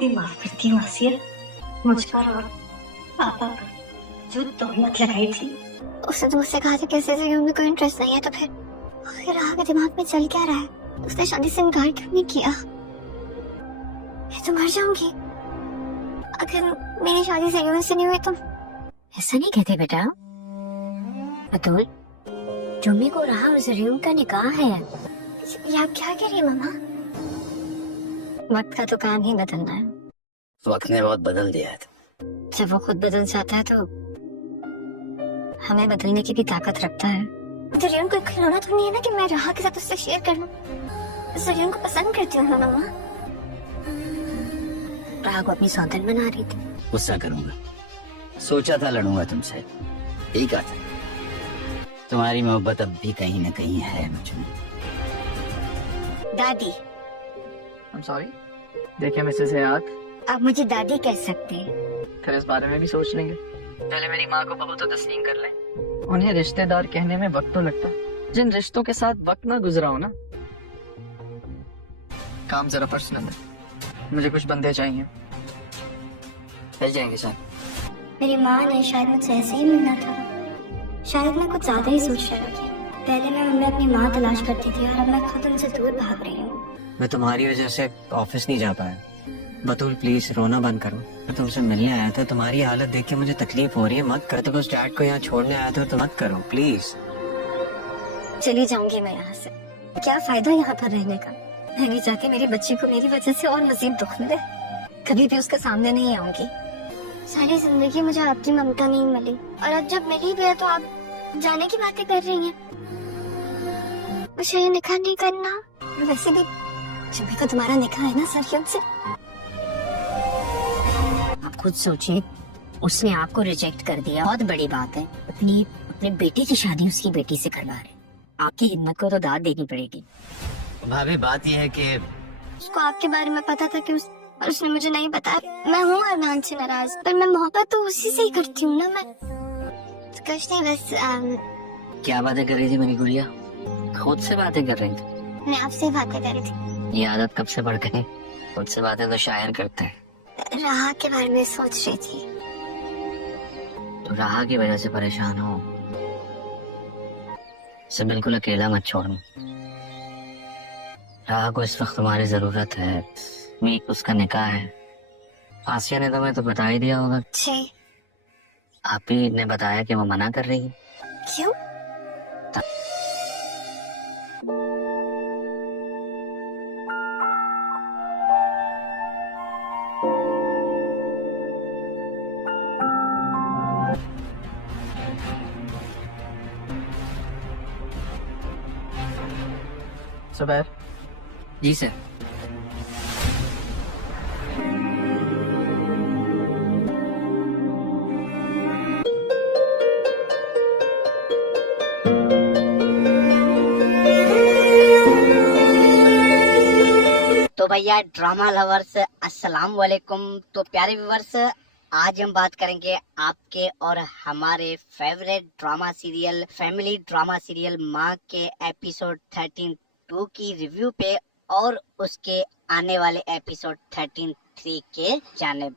भी माफ करती हूँ आसिया, मुझ पर और पापा पर जो तोहमत लगाई थी। उसने दूसरे कहा था कि इसे जिंदगी में कोई इंटरेस्ट नहीं है, तो फिर राह के दिमाग में चल क्या रहा है? उसने शादी से इनकार क्यों नहीं किया? मैं तो मर जाऊंगी अगर मेरी शादी सही से नहीं हुई तो। ऐसा नहीं कहते बेटा। अतुल, जुम्मी को राह और जरीन का निकाह है। ये आप क्या कह रही है मम्मा? वक्त का तो काम ही बदलना है। वक्त ने बहुत बदल दिया है। जब वो खुद बदल जाता है तो हमें बदलने की भी ताकत रखता है। जरीन को खिलौना तो नहीं है ना कि मैं राह के साथ उससे शेयर कर लूं? जरीन को पसंद करती हूँ मम्मा। राह को अपनी सौतन बना रही थी। गुस्सा करूंगा, सोचा था लड़ूंगा तुमसे, यही कहा था। तुम्हारी मोहब्बत अब भी कहीं न कहीं है मुझ में। दादी। I'm sorry। देखिए मिसेस हयात, आप मुझे दादी कह सकते हैं। फिर इस बारे में भी सोच लेंगे। पहले मेरी माँ को बहू तो तस्लीम कर लें। उन्हें रिश्तेदार कहने में वक्त तो लगता है। जिन रिश्तों के साथ वक्त ना गुजरा हो ना। काम जरा पर्सनल है, मुझे कुछ बंदे चाहिए। मिल जाएंगे सर। मेरी माँ ने शायद मुझसे ऐसे ही मिलना था। शायद मैं कुछ ज्यादा ही सोच रही थी। पहले मैं उनमें अपनी माँ तलाश करती थी और अब मैं खुद उनसे दूर भाग रही हूँ। मैं तुम्हारी वजह से ऑफिस नहीं जा पाया। बतूल प्लीज रोना बंद करो। मैं तुमसे मिलने आया था, तुम्हारी हालत देख के मुझे तकलीफ हो रही है। मत कर। तो बस डैड को यहाँ छोड़ने आया था तो मत करो प्लीज। चली जाऊंगी मैं यहाँ से। क्या फायदा यहाँ पर रहने का? मैं नहीं चाहती मेरी बच्ची को मेरी वजह से और मजीद दुख मिले। कभी भी उसके सामने नहीं आऊंगी। सारी जिंदगी मुझे आपकी ममता नहीं मिली और अब जब मिली भी है तो आप जाने की बातें कर रही हैं। मुझे ये निकाह नहीं करना। वैसे भी जुम्मी को तुम्हारा निकाह है ना सरयम से। आप खुद सोचिए, उसने आपको रिजेक्ट कर दिया, बहुत बड़ी बात है। अपनी बेटी की शादी उसकी बेटी से करवा रहे। आपकी हिम्मत को तो दाद देनी पड़ेगी। भाभी बात यह है कि उसको आपके बारे में पता था कि उसने मुझे नहीं बताया। मैं हूँ अरमान से नाराज, पर मैं मोहब्बत तो उसी से ही करती हूँ ना। मैं कुछ नहीं, बस क्या बातें कर रही थी मेरी गुड़िया? खुद से बातें कर रही थी? मैं आपसे बातें कर रही थी। ये आदत कब से बढ़ गई? खुद से बातें तो शायर करते हैं। राह के बारे में सोच रही थी। तो राह की वजह से परेशान हो, उसे बिल्कुल अकेला मत छोड़ना। राह को इस वक्त तुम्हारी जरूरत है। मीक उसका निकाह है। आसिया ने तुम्हें तो बता ही दिया होगा। जी। आप ही ने बताया कि वो मना कर रही है। क्यों? सुबैर। जी सर। तो भैया ड्रामा लवर्स अस्सलाम वालेकुम। तो प्यारे व्यूवर्स, आज हम बात करेंगे आपके और हमारे favourite drama serial, family drama serial माँ के एपिसोड 13-2 की रिव्यू पे और उसके आने वाले एपिसोड 13-3 के जानिब।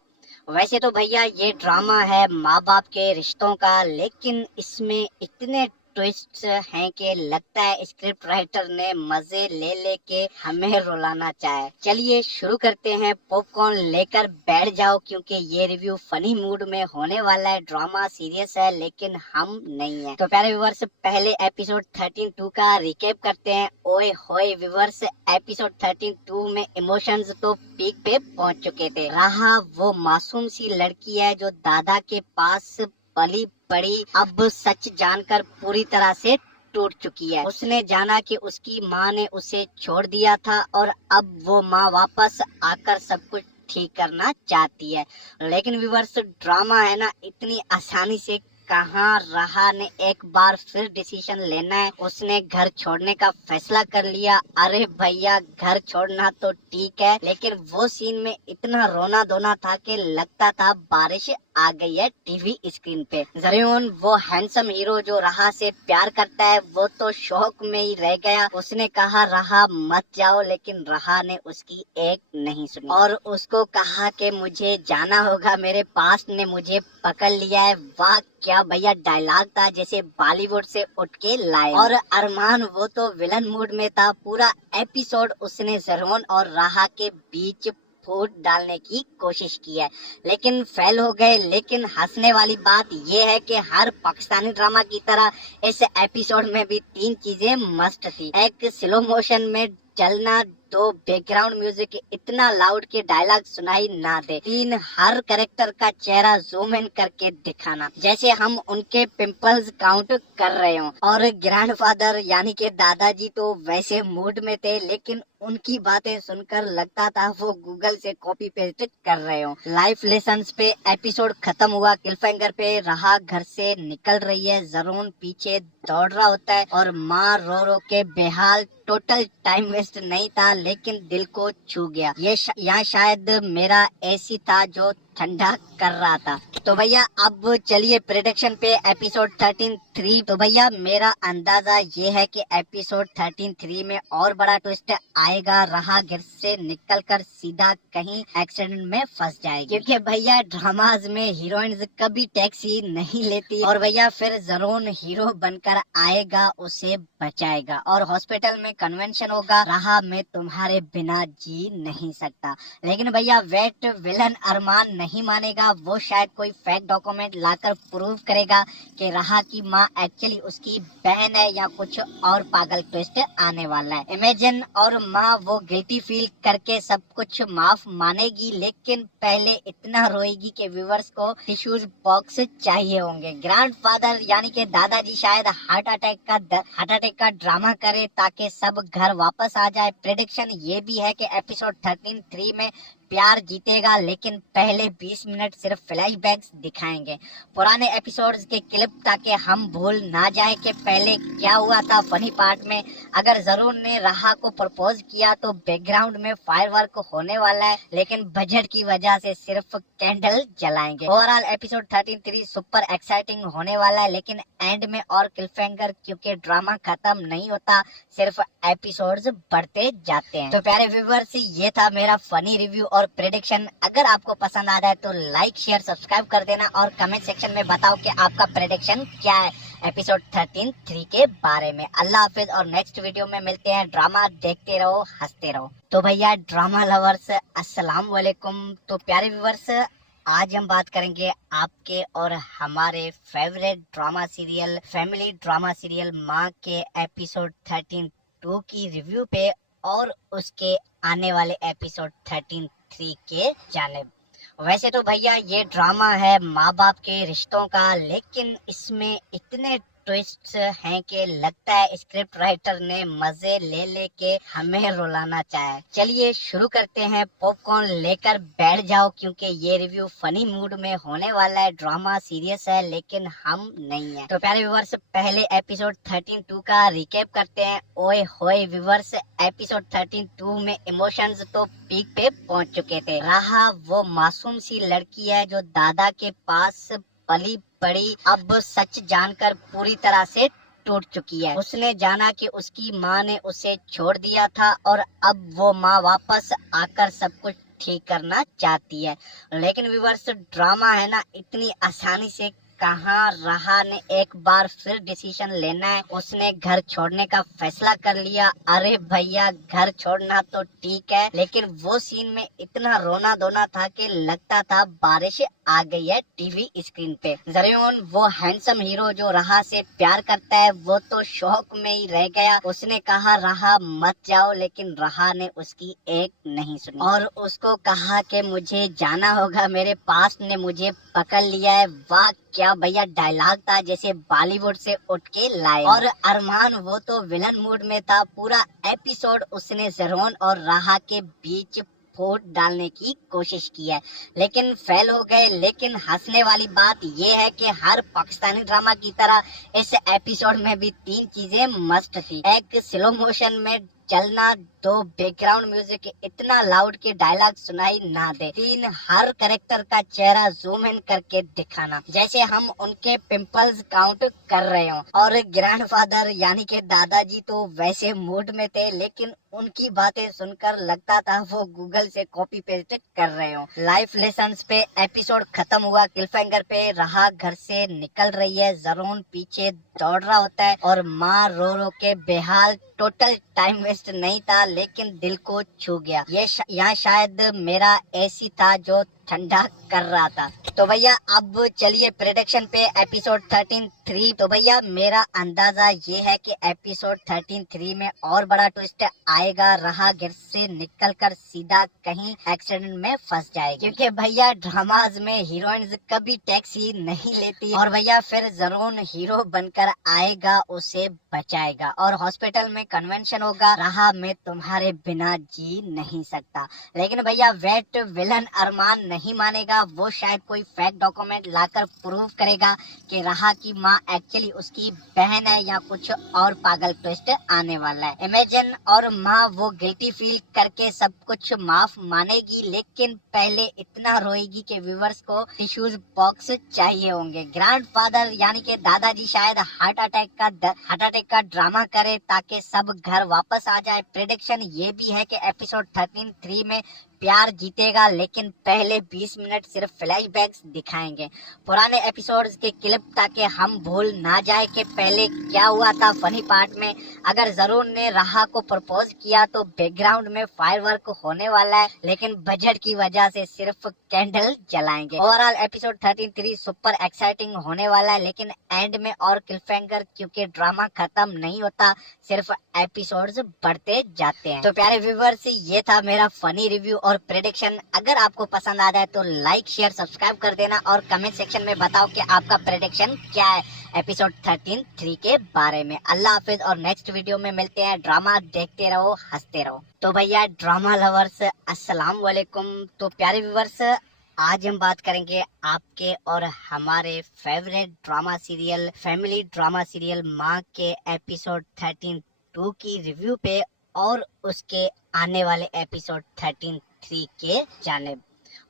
वैसे तो भैया ये ड्रामा है माँ बाप के रिश्तों का, लेकिन इसमें इतने ट्विस्ट हैं कि लगता है स्क्रिप्ट राइटर ने मजे ले लेके हमें रुलाना चाहे। चलिए शुरू करते हैं। पॉपकॉर्न लेकर बैठ जाओ क्योंकि ये रिव्यू फनी मूड में होने वाला है। ड्रामा सीरियस है लेकिन हम नहीं है। तो प्यारे व्यूवर्स, पहले एपिसोड 13-2 का रिकेप करते हैं। ओए होए व्यूवर्स, एपिसोड 13-2 में इमोशंस तो पीक पे पहुंच चुके थे। राहा वो मासूम सी लड़की है जो दादा के पास पली बड़ी, अब सच जानकर पूरी तरह से टूट चुकी है। उसने जाना कि उसकी माँ ने उसे छोड़ दिया था और अब वो माँ वापस आकर सब कुछ ठीक करना चाहती है। लेकिन व्यूअर्स, ड्रामा है ना, इतनी आसानी से कहाँ रहा ने एक बार फिर डिसीजन लेना है, उसने घर छोड़ने का फैसला कर लिया। अरे भैया घर छोड़ना तो ठीक है, लेकिन वो सीन में इतना रोना धोना था कि लगता था बारिश आ गई है टीवी स्क्रीन पे। जरूर वो हैंडसम हीरो जो रहा से प्यार करता है वो तो शौक में ही रह गया। उसने कहा रहा मत जाओ, लेकिन रहा ने उसकी एक नहीं सुनी और उसको कहा कि मुझे जाना होगा, मेरे पास ने मुझे पकड़ लिया है। वाह क्या भैया डायलॉग था, जैसे बॉलीवुड से उठ के लाए। और अरमान वो तो विलन मूड में था। पूरा एपिसोड उसने जरूर और राहा के बीच फूट डालने की कोशिश की है, लेकिन फेल हो गए। लेकिन हंसने वाली बात ये है कि हर पाकिस्तानी ड्रामा की तरह इस एपिसोड में भी 3 चीजें मस्ट थी। एक स्लो मोशन में चलना, 2 बैकग्राउंड म्यूजिक इतना लाउड के डायलॉग सुनाई ना दे, 3 हर कैरेक्टर का चेहरा जूम इन करके दिखाना जैसे हम उनके पिंपल्स काउंट कर रहे हो। और ग्रैंडफादर यानी के दादाजी तो वैसे मूड में थे, लेकिन उनकी बातें सुनकर लगता था वो गूगल से कॉपी पेस्ट कर रहे हो। लाइफ लेसन्स पे एपिसोड खत्म हुआ। क्लिफहैंगर पे रहा घर से निकल रही है, जरून पीछे दौड़ रहा होता है और माँ रो रो के बेहाल। टोटल टाइम वेस्ट नहीं था, लेकिन दिल को छू गया। यहाँ शायद मेरा एसी था जो ठंडा कर रहा था। तो भैया अब चलिए प्रेडिक्शन पे एपिसोड 13-3। तो भैया मेरा अंदाजा ये है कि एपिसोड 13-3 में और बड़ा ट्विस्ट आएगा। रहा घर से निकलकर सीधा कहीं एक्सीडेंट में फंस जाएगी, क्योंकि भैया ड्रामाज में हीरोइंस कभी टैक्सी नहीं लेती और भैया फिर जरूर हीरो बनकर आएगा, उसे बचाएगा और हॉस्पिटल में कन्वेंशन होगा, रहा मैं तुम्हारे बिना जी नहीं सकता। लेकिन भैया वेट, विलन अरमान नहीं मानेगा। वो शायद कोई फेक डॉक्यूमेंट लाकर प्रूव करेगा कि रहा की माँ एक्चुअली उसकी बहन है या कुछ और पागल ट्विस्ट आने वाला है। इमेजिन और माँ वो गिल्टी फील करके सब कुछ माफ मानेगी, लेकिन पहले इतना रोएगी कि व्यूवर्स को टिश्यूज बॉक्स चाहिए होंगे। ग्रैंडफादर यानी कि दादाजी शायद हार्ट अटैक का ड्रामा करे ताकि सब घर वापस आ जाए। प्रेडिक्शन ये भी है कि एपिसोड 13-3 में प्यार जीतेगा, लेकिन पहले 20 मिनट सिर्फ फ्लैशबैक्स दिखाएंगे, पुराने एपिसोड्स के क्लिप, ताकि हम भूल ना जाए कि पहले क्या हुआ था। फनी पार्ट में अगर जरूर ने रहा को प्रपोज किया तो बैकग्राउंड में फायरवर्क होने वाला है, लेकिन बजट की वजह से सिर्फ कैंडल जलाएंगे। ओवरऑल एपिसोड 13-3 सुपर एक्साइटिंग होने वाला है, लेकिन एंड में और क्लिफहैंगर, क्योंकि ड्रामा खत्म नहीं होता, सिर्फ एपिसोड्स बढ़ते जाते हैं। तो प्यारे व्यूवर्स ये था मेरा फनी रिव्यू और प्रेडिक्शन। अगर आपको पसंद आ जाए तो लाइक शेयर सब्सक्राइब कर देना और कमेंट सेक्शन में बताओ कि आपका प्रेडिक्शन क्या है एपिसोड 13-3 के बारे में। अल्लाह हाफिज और नेक्स्ट वीडियो में मिलते हैं। ड्रामा देखते रहो, हंसते रहो। तो भैया ड्रामा लवर्स अस्सलाम वालेकुम। तो प्यारे व्यूवर्स आज हम बात करेंगे आपके और हमारे favourite drama serial, family drama serial माँ के एपिसोड 13-2 की रिव्यू पे और उसके आने वाले एपिसोड 13-3 के जानिब। वैसे तो भैया ये ड्रामा है माँ बाप के रिश्तों का, लेकिन इसमें इतने ट्विस्ट हैं कि लगता है स्क्रिप्ट राइटर ने मजे ले लेके हमें रुलाना चाहे। चलिए शुरू करते हैं। पॉपकॉर्न लेकर बैठ जाओ, क्योंकि ये रिव्यू फनी मूड में होने वाला है। ड्रामा सीरियस है, लेकिन हम नहीं है। तो प्यारे व्यूवर्स पहले एपिसोड 13-2 का रिकैप करते हैं। ओए होए व्यूवर्स, एपिसोड 13-2 में इमोशंस तो पीक पे पहुंच चुके थे। रहा वो मासूम सी लड़की है जो दादा के पास पली बड़ी, अब सच जानकर पूरी तरह से टूट चुकी है। उसने जाना कि उसकी माँ ने उसे छोड़ दिया था और अब वो माँ वापस आकर सब कुछ ठीक करना चाहती है। लेकिन व्यूअर्स ड्रामा है ना, इतनी आसानी से कहाँ रहा ने एक बार फिर डिसीजन लेना है। उसने घर छोड़ने का फैसला कर लिया। अरे भैया घर छोड़ना तो ठीक है, लेकिन वो सीन में इतना रोना धोना था कि लगता था बारिश आ गई है टीवी स्क्रीन पे। जरूर वो हैंडसम हीरो जो रहा से प्यार करता है वो तो शौक में ही रह गया। उसने कहा रहा मत जाओ, लेकिन रहा ने उसकी एक नहीं सुनी और उसको कहा कि मुझे जाना होगा, मेरे पास ने मुझे पकड़ लिया है। वाह क्या भैया डायलॉग था, जैसे बॉलीवुड से उठ के लाए। और अरमान वो तो विलन मूड में था। पूरा एपिसोड उसने जरून और राहा के बीच फूट डालने की कोशिश की है, लेकिन फेल हो गए। लेकिन हंसने वाली बात ये है कि हर पाकिस्तानी ड्रामा की तरह इस एपिसोड में भी 3 चीजें मस्ट थी। एक स्लो मोशन में चलना, 2 बैकग्राउंड म्यूजिक इतना लाउड कि डायलॉग सुनाई ना दे, 3 हर कैरेक्टर का चेहरा जूम इन करके दिखाना जैसे हम उनके पिंपल्स काउंट कर रहे हो। और ग्रैंडफादर यानी कि दादाजी तो वैसे मूड में थे, लेकिन उनकी बातें सुनकर लगता था वो गूगल से कॉपी पेस्ट कर रहे हो। लाइफ लेसन्स पे एपिसोड खत्म हुआ, क्लिफहैंगर पे रहा घर से निकल रही है, जरून पीछे दौड़ रहा होता है और माँ रो रो के बेहाल। टोटल टाइम वेस्ट नहीं था, लेकिन दिल को छू गया। यहाँ शायद मेरा एसी था जो ठंडा कर रहा था। तो भैया अब चलिए प्रेडिक्शन पे एपिसोड 13-3। तो भैया मेरा अंदाजा ये है कि एपिसोड 13-3 में और बड़ा ट्विस्ट आएगा। रहा घर से निकलकर सीधा कहीं एक्सीडेंट में फंस जाएगी, क्योंकि भैया ड्रामाज में हीरोइंस कभी टैक्सी नहीं लेती और भैया फिर जरूर हीरो बनकर आएगा, उसे बचाएगा और हॉस्पिटल में कन्वेंशन होगा, रहा मैं तुम्हारे बिना जी नहीं सकता। लेकिन भैया वेट विलन अरमान नहीं मानेगा, वो शायद कोई फेक डॉक्यूमेंट लाकर प्रूव करेगा कि रहा की माँ एक्चुअली उसकी बहन है या कुछ और पागल ट्विस्ट आने वाला है। इमेजिन और माँ वो गिल्टी फील करके सब कुछ माफ मानेगी, लेकिन पहले इतना रोएगी कि व्यूवर्स को टिश्यूज बॉक्स चाहिए होंगे। ग्रैंडफादर यानी कि दादाजी शायद हार्ट अटैक का ड्रामा करे ताकि सब घर वापस आ जाए। प्रेडिक्शन ये भी है कि एपिसोड 13-3 में प्यार जीतेगा, लेकिन पहले 20 मिनट सिर्फ फ्लैशबैक्स दिखाएंगे, पुराने एपिसोड्स के क्लिप, ताकि हम भूल ना जाए कि पहले क्या हुआ था। फनी पार्ट में अगर जरूर ने रहा को प्रपोज किया तो बैकग्राउंड में फायरवर्क होने वाला है, लेकिन बजट की वजह से सिर्फ कैंडल जलाएंगे। ओवरऑल एपिसोड 13-3 सुपर एक्साइटिंग होने वाला है, लेकिन एंड में और क्लिफहैंगर, क्योंकि ड्रामा खत्म नहीं होता, सिर्फ एपिसोड्स बढ़ते जाते हैं। तो प्यारे व्यूवर्स, ये था मेरा फनी रिव्यू और प्रेडिक्शन। अगर आपको पसंद आ जाए तो लाइक शेयर सब्सक्राइब कर देना और कमेंट सेक्शन में बताओ कि आपका प्रेडिक्शन क्या है एपिसोड 13-3 के बारे में। अल्लाह हाफिज और नेक्स्ट वीडियो में मिलते हैं। ड्रामा देखते रहो, हंसते रहो। तो भैया ड्रामा लवर्स अस्सलाम वालेकुम। तो प्यारे व्यूवर्स, आज हम बात करेंगे आपके और हमारे favourite drama serial, family drama serial माँ के एपिसोड 13-2 की रिव्यू पे और उसके आने वाले एपिसोड 13-3 के जानिब।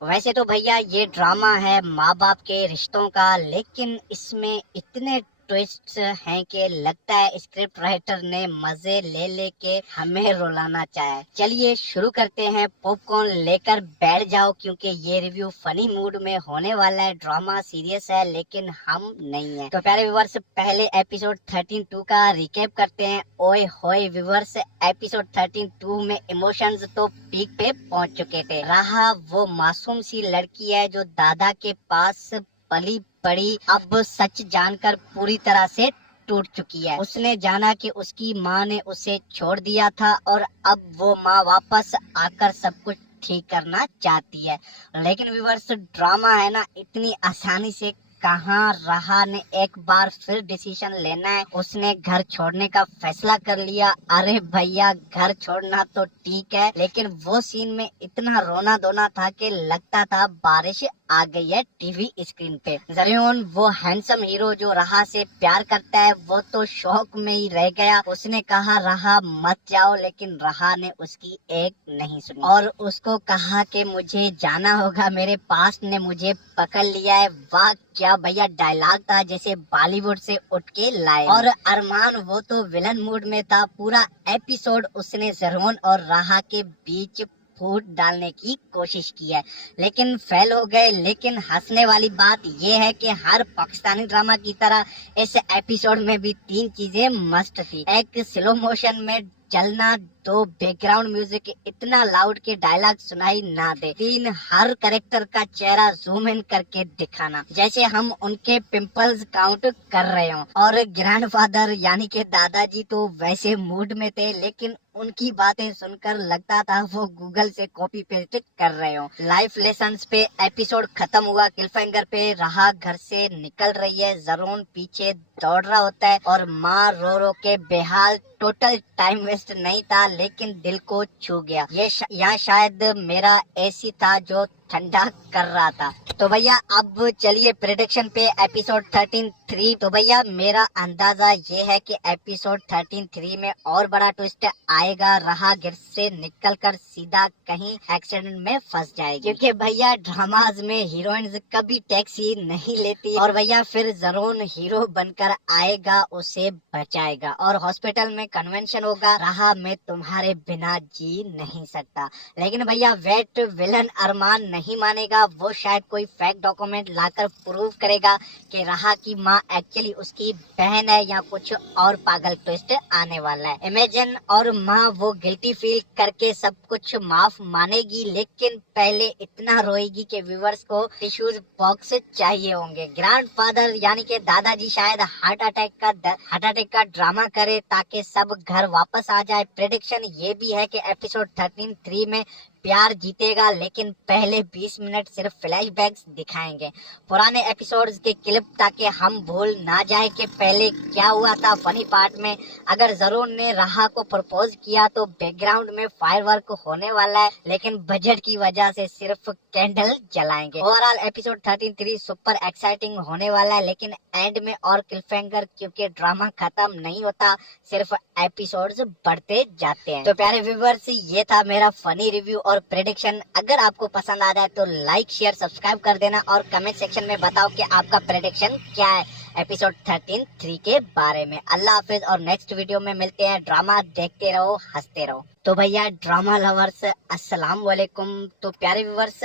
वैसे तो भैया ये ड्रामा है माँ बाप के रिश्तों का, लेकिन इसमें इतने ट्विस्ट्स हैं कि लगता है स्क्रिप्ट राइटर ने मजे ले लेके हमें रुलाना चाहे। चलिए शुरू करते हैं, पॉपकॉर्न लेकर बैठ जाओ क्योंकि ये रिव्यू फनी मूड में होने वाला है। ड्रामा सीरियस है लेकिन हम नहीं है। तो प्यारे व्यूवर्स, पहले एपिसोड 13-2 का रिकैप करते हैं। ओए होए व्यूवर्स, एपिसोड 13-2 में इमोशंस तो पीक पे पहुंच चुके थे। रहा वो मासूम सी लड़की है जो दादा के पास पली पड़ी, अब सच जानकर पूरी तरह से टूट चुकी है। उसने जाना कि उसकी माँ ने उसे छोड़ दिया था और अब वो माँ वापस आकर सब कुछ ठीक करना चाहती है। लेकिन व्यूअर्स, ड्रामा है ना, इतनी आसानी से कहाँ रहा ने एक बार फिर डिसीजन लेना है। उसने घर छोड़ने का फैसला कर लिया। अरे भैया, घर छोड़ना तो ठीक है, लेकिन वो सीन में इतना रोना धोना था कि लगता था बारिश आ गई है टीवी स्क्रीन पे। जरूर वो हैंडसम हीरो जो रहा से प्यार करता है, वो तो शौक में ही रह गया। उसने कहा रहा मत जाओ, लेकिन रहा ने उसकी एक नहीं सुनी और उसको कहा कि मुझे जाना होगा, मेरे पास ने मुझे पकड़ लिया है। वाह क्या भैया डायलॉग था, जैसे बॉलीवुड से उठ के लाए। और अरमान वो तो विलन मूड में था। पूरा एपिसोड उसने जरून और राहा के बीच फूट डालने की कोशिश की है, लेकिन फेल हो गए। लेकिन हंसने वाली बात ये है कि हर पाकिस्तानी ड्रामा की तरह इस एपिसोड में भी 3 चीजें मस्ट थी। एक स्लो मोशन में चलना, 2 बैकग्राउंड म्यूजिक इतना लाउड कि डायलॉग सुनाई ना दे, 3 हर कैरेक्टर का चेहरा जूम इन करके दिखाना जैसे हम उनके पिंपल्स काउंट कर रहे हो। और ग्रैंडफादर यानी कि दादाजी तो वैसे मूड में थे, लेकिन उनकी बातें सुनकर लगता था वो गूगल से कॉपी पेस्ट कर रहे हो। लाइफ लेसन्स पे एपिसोड खत्म हुआ, क्लिफहैंगर पे रहा घर से निकल रही है, जरून पीछे दौड़ रहा होता है और माँ रो रो के बेहाल। टोटल टाइम वेस्ट नहीं था, लेकिन दिल को छू गया। यहाँ शायद मेरा एसी था जो ठंडा कर रहा था। तो भैया अब चलिए प्रेडिक्शन पे एपिसोड 13-3। तो भैया मेरा अंदाजा ये है कि एपिसोड 13-3 में और बड़ा ट्विस्ट आएगा। राहा घर से निकलकर सीधा कहीं एक्सीडेंट में फंस जाएगी, क्योंकि भैया ड्रामाज में हीरोइंस कभी टैक्सी नहीं लेती और भैया फिर जरूर हीरो बनकर आएगा, उसे बचाएगा और हॉस्पिटल में कन्वेंशन होगा, राहा मैं तुम्हारे बिना जी नहीं सकता। लेकिन भैया वेट विलन अरमान नहीं मानेगा, वो शायद कोई फेक डॉक्यूमेंट लाकर प्रूव करेगा कि राहा की माँ एक्चुअली उसकी बहन है या कुछ और पागल ट्विस्ट आने वाला है। इमेजिन और माँ वो गिल्टी फील करके सब कुछ माफ मानेगी, लेकिन पहले इतना रोएगी कि व्यूवर्स को टिश्यूज बॉक्स चाहिए होंगे। ग्रैंडफादर यानी कि दादाजी शायद हार्ट अटैक का ड्रामा करे ताकि सब घर वापस आ जाए। प्रेडिक्शन ये भी है कि एपिसोड 13-3 में प्यार जीतेगा, लेकिन पहले 20 मिनट सिर्फ फ्लैशबैक्स दिखाएंगे, पुराने एपिसोड्स के क्लिप, ताकि हम भूल ना जाए कि पहले क्या हुआ था। फनी पार्ट में अगर जरूर ने राहा को प्रपोज किया तो बैकग्राउंड में फायरवर्क होने वाला है, लेकिन बजट की वजह से सिर्फ कैंडल जलाएंगे। ओवरऑल एपिसोड 13-3 सुपर एक्साइटिंग होने वाला है, लेकिन एंड में और क्लिफहैंगर, क्योंकि ड्रामा खत्म नहीं होता, सिर्फ एपिसोड्स बढ़ते जाते हैं। तो प्यारे व्यूवर्स, ये था मेरा फनी रिव्यू और प्रेडिक्शन। अगर आपको पसंद आ जाए तो लाइक शेयर सब्सक्राइब कर देना और कमेंट सेक्शन में बताओ कि आपका प्रेडिक्शन क्या है एपिसोड 13-3 के बारे में। अल्लाह हाफिज और नेक्स्ट वीडियो में मिलते हैं। ड्रामा देखते रहो, हंसते रहो। तो भैया ड्रामा लवर्स अस्सलाम वालेकुम। तो प्यारे व्यूवर्स,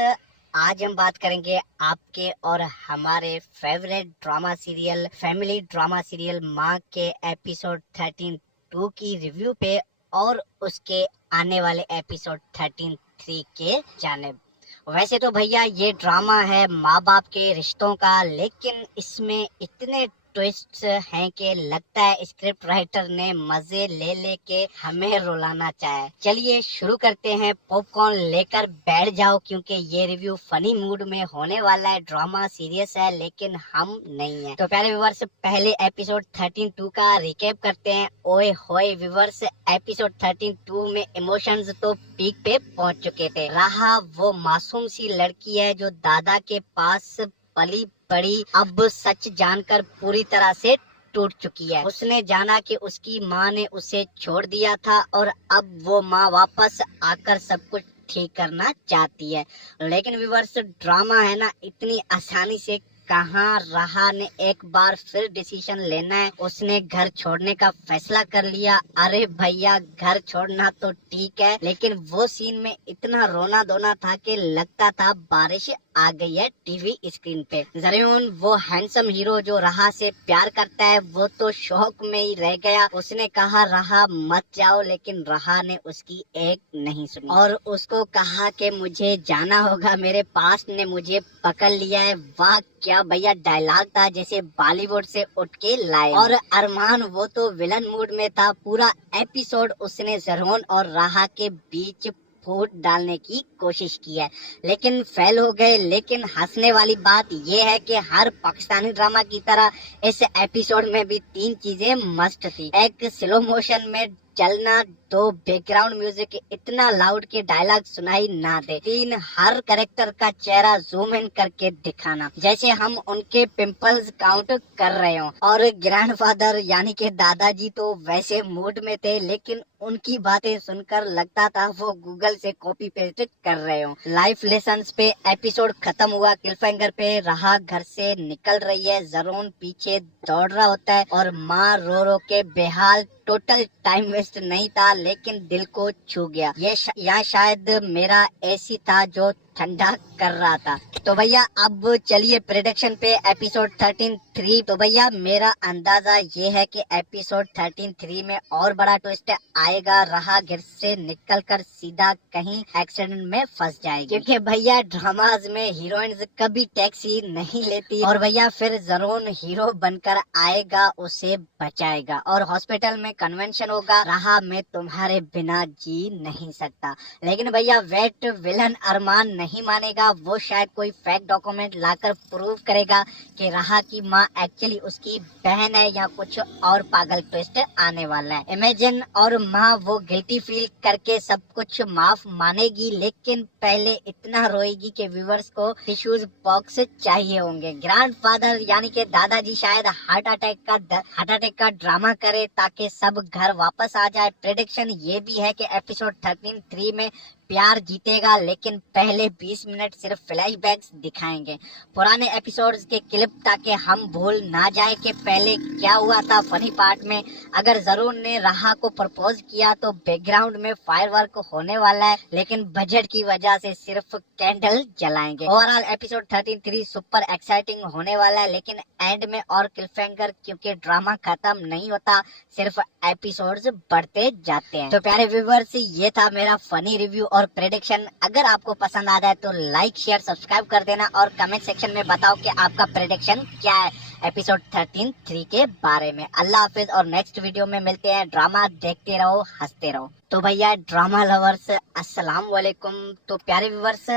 आज हम बात करेंगे आपके और हमारे favourite drama serial, family drama serial माँ के एपिसोड 13-2 की रिव्यू पे और उसके आने वाले एपिसोड 13-3 के जानिब। वैसे तो भैया ये ड्रामा है माँ बाप के रिश्तों का, लेकिन इसमें इतने ट्विस्ट्स हैं कि लगता है स्क्रिप्ट राइटर ने मजे ले लेके हमें रुलाना चाहे। चलिए शुरू करते हैं। पॉपकॉर्न लेकर बैठ जाओ, क्योंकि ये रिव्यू फनी मूड में होने वाला है। ड्रामा सीरियस है लेकिन हम नहीं है। तो प्यारे व्यूवर्स, पहले एपिसोड 13-2 का रिकैप करते हैं। ओए होए व्यूवर्स, एपिसोड 13-2 में इमोशंस तो पीक पे पहुंच चुके थे। राहा वो मासूम सी लड़की है जो दादा के पास पली बड़ी, अब सच जानकर पूरी तरह से टूट चुकी है। उसने जाना कि उसकी माँ ने उसे छोड़ दिया था और अब वो माँ वापस आकर सब कुछ ठीक करना चाहती है। लेकिन व्यूअर्स, ड्रामा है ना, इतनी आसानी से कहाँ राहा ने एक बार फिर डिसीजन लेना है। उसने घर छोड़ने का फैसला कर लिया। अरे भैया, घर छोड़ना तो ठीक है, लेकिन वो सीन में इतना रोना धोना था कि लगता था बारिश आ गई है टीवी स्क्रीन पे। जरूर वो हैंडसम हीरो जो राहा से प्यार करता है, वो तो शौक में ही रह गया। उसने कहा राहा मत जाओ, लेकिन राहा ने उसकी एक नहीं सुनी और उसको कहा कि मुझे जाना होगा, मेरे पास ने मुझे पकड़ लिया है। वाह क्या भैया डायलॉग था, जैसे बॉलीवुड से उठ के लाए। और अरमान वो तो विलन मूड में था। पूरा एपिसोड उसने जरहोन और राहा के बीच फूट डालने की कोशिश की है, लेकिन फेल हो गए। लेकिन हंसने वाली बात ये है कि हर पाकिस्तानी ड्रामा की तरह इस एपिसोड में भी 3 चीजें मस्ट थी। एक स्लो मोशन में चलना, 2 बैकग्राउंड म्यूजिक इतना लाउड के डायलॉग सुनाई ना दे, 3 हर कैरेक्टर का चेहरा जूम इन करके दिखाना जैसे हम उनके पिंपल्स काउंट कर रहे हो। और ग्रैंडफादर यानी के दादाजी तो वैसे मूड में थे, लेकिन उनकी बातें सुनकर लगता था वो गूगल से कॉपी पेस्ट कर रहे हो। लाइफ लेसन्स पे एपिसोड खत्म हुआ। क्लिफहैंगर पे राहा घर से निकल रही है, जरून पीछे दौड़ रहा होता है और माँ रो रो के बेहाल। टोटल टाइम वेस्ट नहीं था, लेकिन दिल को छू गया। यहाँ शायद मेरा एसी था जो ठंडा कर रहा था। तो भैया अब चलिए प्रेडिक्शन पे एपिसोड 13-3। तो भैया मेरा अंदाजा ये है कि एपिसोड 13-3 में और बड़ा ट्विस्ट आएगा। राहा घर से निकलकर सीधा कहीं एक्सीडेंट में फंस जाएगी, क्योंकि भैया ड्रामाज में हीरोइंस कभी टैक्सी नहीं लेती और भैया फिर जरूर हीरो बनकर आएगा, उसे बचाएगा और हॉस्पिटल में कन्वेंशन होगा, राहा मैं तुम्हारे बिना जी नहीं सकता। लेकिन भैया वेट विलन अरमान नहीं मानेगा, वो शायद कोई फेक डॉक्यूमेंट लाकर प्रूव करेगा कि राहा की माँ एक्चुअली उसकी बहन है या कुछ और पागल ट्विस्ट आने वाला है। इमेजिन और माँ वो गिल्टी फील करके सब कुछ माफ मानेगी, लेकिन पहले इतना रोएगी कि व्यूवर्स को टिश्यूज बॉक्स चाहिए होंगे। ग्रैंडफादर यानी कि दादाजी शायद हार्ट अटैक का ड्रामा करे ताकि सब घर वापस आ जाए। प्रेडिक्शन ये भी है कि एपिसोड 13-3 में प्यार जीतेगा, लेकिन पहले 20 मिनट सिर्फ फ्लैशबैक्स दिखाएंगे, पुराने एपिसोड्स के क्लिप, ताकि हम भूल ना जाए कि पहले क्या हुआ था। फनी पार्ट में अगर जरून ने राहा को प्रपोज किया तो बैकग्राउंड में फायरवर्क होने वाला है, लेकिन बजट की वजह से सिर्फ कैंडल जलाएंगे। ओवरऑल एपिसोड 13-3 सुपर एक्साइटिंग होने वाला है, लेकिन एंड में और क्लिफहैंगर, क्योंकि ड्रामा खत्म नहीं होता, सिर्फ एपिसोड्स बढ़ते जाते हैं। तो प्यारे व्यूवर्स, ये था मेरा फनी रिव्यू और प्रेडिक्शन। अगर आपको पसंद आ जाए तो लाइक शेयर सब्सक्राइब कर देना और कमेंट सेक्शन में बताओ कि आपका प्रेडिक्शन क्या है एपिसोड 13-3 के बारे में। अल्लाह हाफिज और नेक्स्ट वीडियो में मिलते हैं। ड्रामा देखते रहो, हंसते रहो। तो भैया ड्रामा लवर्स, अस्सलाम वालेकुम। तो प्यारे व्यूवर्स,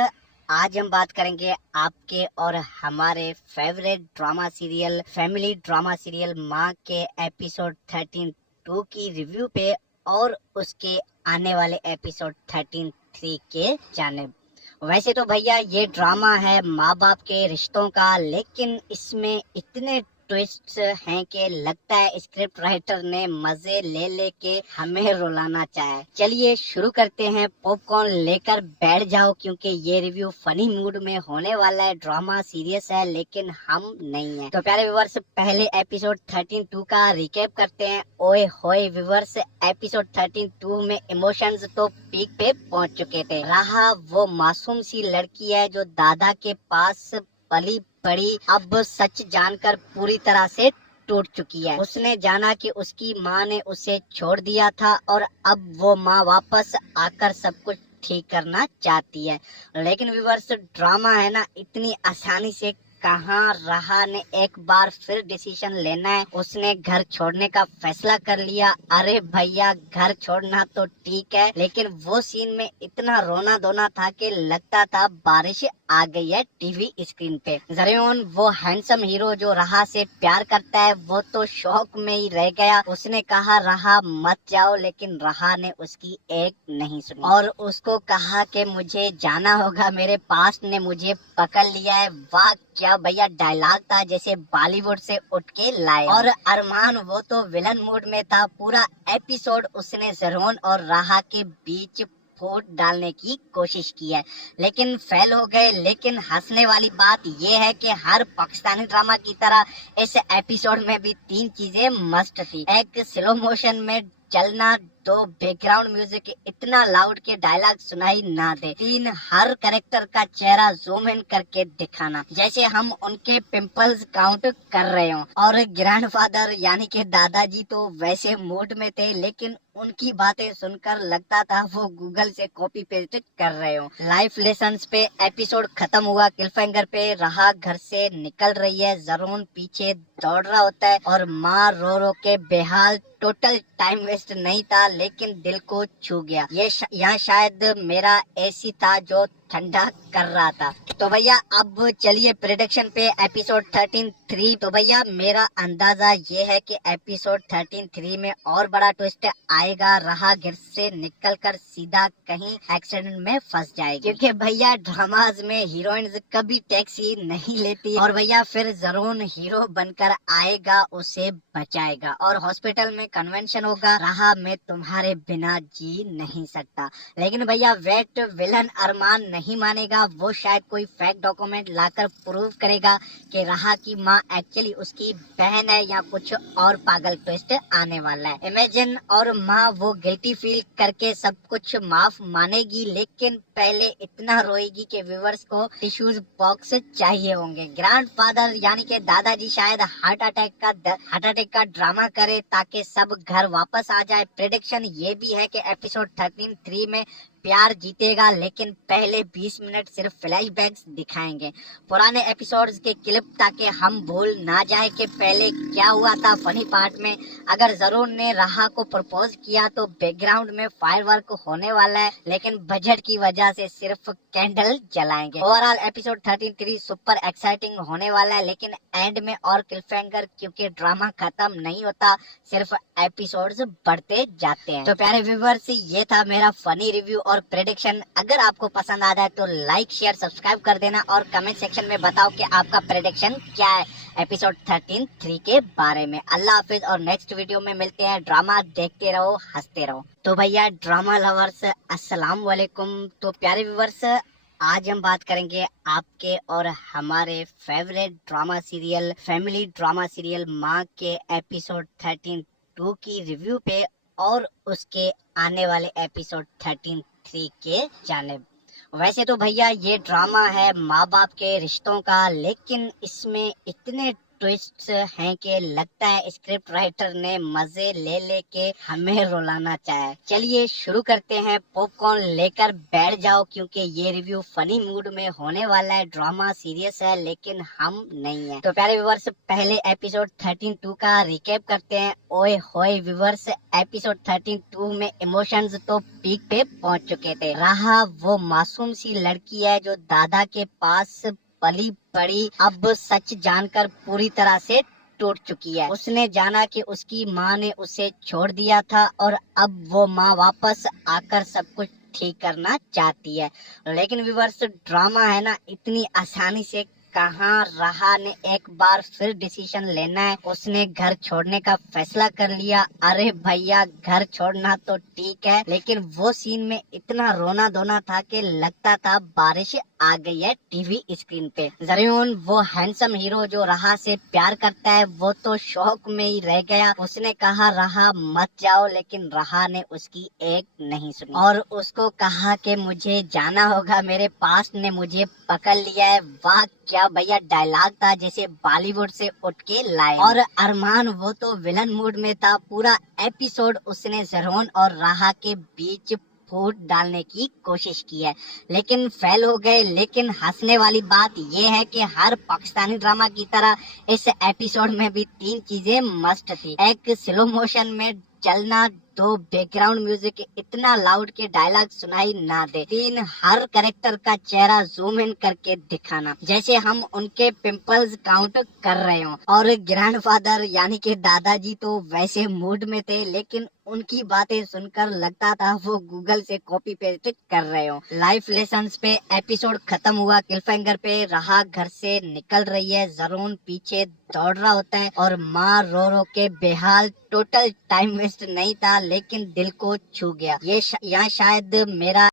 आज हम बात करेंगे आपके और हमारे favourite drama serial, family drama serial माँ के एपिसोड 13-2 की रिव्यू पे और उसके आने वाले एपिसोड 13-3 के जानिब। वैसे तो भैया ये ड्रामा है माँ बाप के रिश्तों का, लेकिन इसमें इतने ट्विस्ट्स हैं कि लगता है स्क्रिप्ट राइटर ने मजे ले लेके हमें रुलाना चाहे। चलिए शुरू करते हैं। पॉपकॉर्न लेकर बैठ जाओ, क्योंकि ये रिव्यू फनी मूड में होने वाला है। ड्रामा सीरियस है, लेकिन हम नहीं है। तो प्यारे व्यूवर्स, पहले एपिसोड 13-2 का रिकैप करते हैं। ओए होए व्यूवर्स, एपिसोड 13-2 में इमोशंस तो पीक पे पहुंच चुके थे। राहा वो मासूम सी लड़की है जो दादा के पास पली बड़ी, अब सच जानकर पूरी तरह से टूट चुकी है। उसने जाना कि उसकी माँ ने उसे छोड़ दिया था और अब वो माँ वापस आकर सब कुछ ठीक करना चाहती है। लेकिन व्यूअर्स, ड्रामा है ना, इतनी आसानी से कहाँ राहा ने एक बार फिर डिसीजन लेना है। उसने घर छोड़ने का फैसला कर लिया। अरे भैया, घर छोड़ना तो ठीक है, लेकिन वो सीन में इतना रोना धोना था कि लगता था बारिश आ गई है टीवी स्क्रीन पे। जरियोन वो हैंडसम हीरो जो राहा से प्यार करता है, वो तो शौक में ही रह गया। उसने कहा राहा मत जाओ, लेकिन राहा ने उसकी एक नहीं सुनी और उसको कहा कि मुझे जाना होगा, मेरे पास्ट ने मुझे पकड़ लिया है। वाह क्या भैया डायलॉग था, जैसे बॉलीवुड से उठ के लाए। और अरमान वो तो विलन मूड में था। पूरा एपिसोड उसने जरोन और राहा के बीच फूट डालने की कोशिश की है, लेकिन फेल हो गए। लेकिन हंसने वाली बात ये है कि हर पाकिस्तानी ड्रामा की तरह इस एपिसोड में भी 3 चीजें मस्ट थी। एक स्लो मोशन में चलना, 2 बैकग्राउंड म्यूजिक इतना लाउड के डायलॉग सुनाई ना दे, 3 हर कैरेक्टर का चेहरा जूम इन करके दिखाना जैसे हम उनके पिंपल्स काउंट कर रहे हो। और ग्रैंडफादर यानी कि दादाजी तो वैसे मूड में थे, लेकिन उनकी बातें सुनकर लगता था वो गूगल से कॉपी पेस्ट कर रहे हो। लाइफ लेसन्स पे एपिसोड खत्म हुआ। क्लिफहैंगर पे राहा घर से निकल रही है, जरून पीछे दौड़ रहा होता है और माँ रो रो के बेहाल। टोटल टाइम वेस्ट नहीं था, लेकिन दिल को छू गया। ये यहाँ शायद मेरा एसी था जो ठंडा कर रहा था। तो भैया अब चलिए प्रेडिक्शन पे एपिसोड 13-3। तो भैया मेरा अंदाजा ये है कि एपिसोड 13-3 में और बड़ा ट्विस्ट आएगा। राहा घर से निकलकर सीधा कहीं एक्सीडेंट में फंस जाएगी, क्योंकि भैया ड्रामाज में हीरोइंस कभी टैक्सी नहीं लेती। और भैया फिर जरून हीरो बनकर आएगा, उसे बचाएगा और हॉस्पिटल में कन्वेंशन होगा, राहा मैं तुम्हारे बिना जी नहीं सकता। लेकिन भैया वेट, विलन अरमान नहीं मानेगा। वो शायद कोई फेक डॉक्यूमेंट लाकर प्रूव करेगा कि राहा की माँ एक्चुअली उसकी बहन है या कुछ और पागल ट्विस्ट आने वाला है। इमेजिन और माँ वो गिल्टी फील करके सब कुछ माफ मानेगी, लेकिन पहले इतना रोएगी कि व्यूवर्स को टिश्यूज बॉक्स चाहिए होंगे। ग्रैंडफादर यानी कि दादाजी शायद हार्ट अटैक का ड्रामा करे ताकि सब घर वापस आ जाए। प्रेडिक्शन ये भी है कि एपिसोड 13-3 में प्यार जीतेगा, लेकिन पहले 20 मिनट सिर्फ फ्लैशबैक्स दिखाएंगे, पुराने एपिसोड्स के क्लिप, ताकि हम भूल ना जाए कि पहले क्या हुआ था। फनी पार्ट में अगर जरून ने राहा को प्रपोज किया तो बैकग्राउंड में फायरवर्क होने वाला है, लेकिन बजट की वजह से सिर्फ कैंडल जलाएंगे। ओवरऑल एपिसोड 33 सुपर एक्साइटिंग होने वाला है, लेकिन एंड में और क्लिफहैंगर, क्योंकि ड्रामा खत्म नहीं होता, सिर्फ एपिसोड्स बढ़ते जाते हैं। तो प्यारे व्यूअर्स, ये था मेरा फनी रिव्यू और प्रेडिक्शन। अगर आपको पसंद आ जाए तो लाइक शेयर सब्सक्राइब कर देना और कमेंट सेक्शन में बताओ कि आपका प्रेडिक्शन क्या है एपिसोड 13 के बारे में। अल्लाह हाफिज और नेक्स्ट वीडियो में मिलते हैं। ड्रामा देखते रहो, हंसते रहो। तो भैया ड्रामा लवर्स, अस्सलाम वालेकुम। तो प्यारे व्यूअर्स, आज हम बात करेंगे आपके और हमारे favourite drama serial, family drama serial माँ के एपिसोड 13 की रिव्यू पे और उसके आने वाले एपिसोड 13 के जानिब। वैसे तो भैया ये ड्रामा है माँ बाप के रिश्तों का, लेकिन इसमें इतने ट्विस्ट्स हैं कि लगता है स्क्रिप्ट राइटर ने मजे ले लेके हमें रुलाना चाहे। चलिए शुरू करते हैं। पॉपकॉर्न लेकर बैठ जाओ, क्योंकि ये रिव्यू फनी मूड में होने वाला है। ड्रामा सीरियस है, लेकिन हम नहीं है। तो प्यारे व्यूअर्स, पहले एपिसोड 13 का रिकैप करते हैं। ओए होए व्यूअर्स, एपिसोड 13 में इमोशंस तो पीक पे पहुंच चुके थे। राहा वो मासूम सी लड़की है जो दादा के पास पली बड़ी, अब सच जानकर पूरी तरह से टूट चुकी है। उसने जाना कि उसकी माँ ने उसे छोड़ दिया था और अब वो माँ वापस आकर सब कुछ ठीक करना चाहती है। लेकिन व्यूअर्स, ड्रामा है ना, इतनी आसानी से कहाँ राहा ने एक बार फिर डिसीजन लेना है। उसने घर छोड़ने का फैसला कर लिया। अरे भैया, घर छोड़ना तो ठीक है, लेकिन वो सीन में इतना रोना धोना था कि लगता था बारिश आ गई है टीवी स्क्रीन पे। जरूर वो हैंडसम हीरो जो राहा से प्यार करता है, वो तो शौक में ही रह गया। उसने कहा राहा मत जाओ, लेकिन राहा ने उसकी एक नहीं सुनी और उसको कहा कि मुझे जाना होगा, मेरे पास्ट ने मुझे पकड़ लिया है। वाह क्या भैया डायलॉग था, जैसे बॉलीवुड से उठ के लाए। और अरमान वो तो विलन मूड में था। पूरा एपिसोड उसने जरून और राहा के बीच फूट डालने की कोशिश की है, लेकिन फेल हो गए। लेकिन हंसने वाली बात ये है कि हर पाकिस्तानी ड्रामा की तरह इस एपिसोड में भी 3 चीजें मस्ट थी। एक स्लो मोशन में चलना, 2 बैकग्राउंड म्यूजिक इतना लाउड के डायलॉग सुनाई ना दे, 3 हर कैरेक्टर का चेहरा जूम इन करके दिखाना, जैसे हम उनके पिंपल्स काउंट कर रहे हो। और ग्रैंडफादर यानी कि दादाजी तो वैसे मूड में थे, लेकिन उनकी बातें सुनकर लगता था वो गूगल से कॉपी पेस्ट कर रहे हो। लाइफ लेसन्स पे एपिसोड खत्म हुआ। क्लिफहैंगर पे राहा घर से निकल रही है, जरून पीछे दौड़ रहा होता है और माँ रो रो के बेहाल। टोटल टाइम वेस्ट नहीं था, लेकिन दिल को छू गया। ये यहाँ शायद मेरा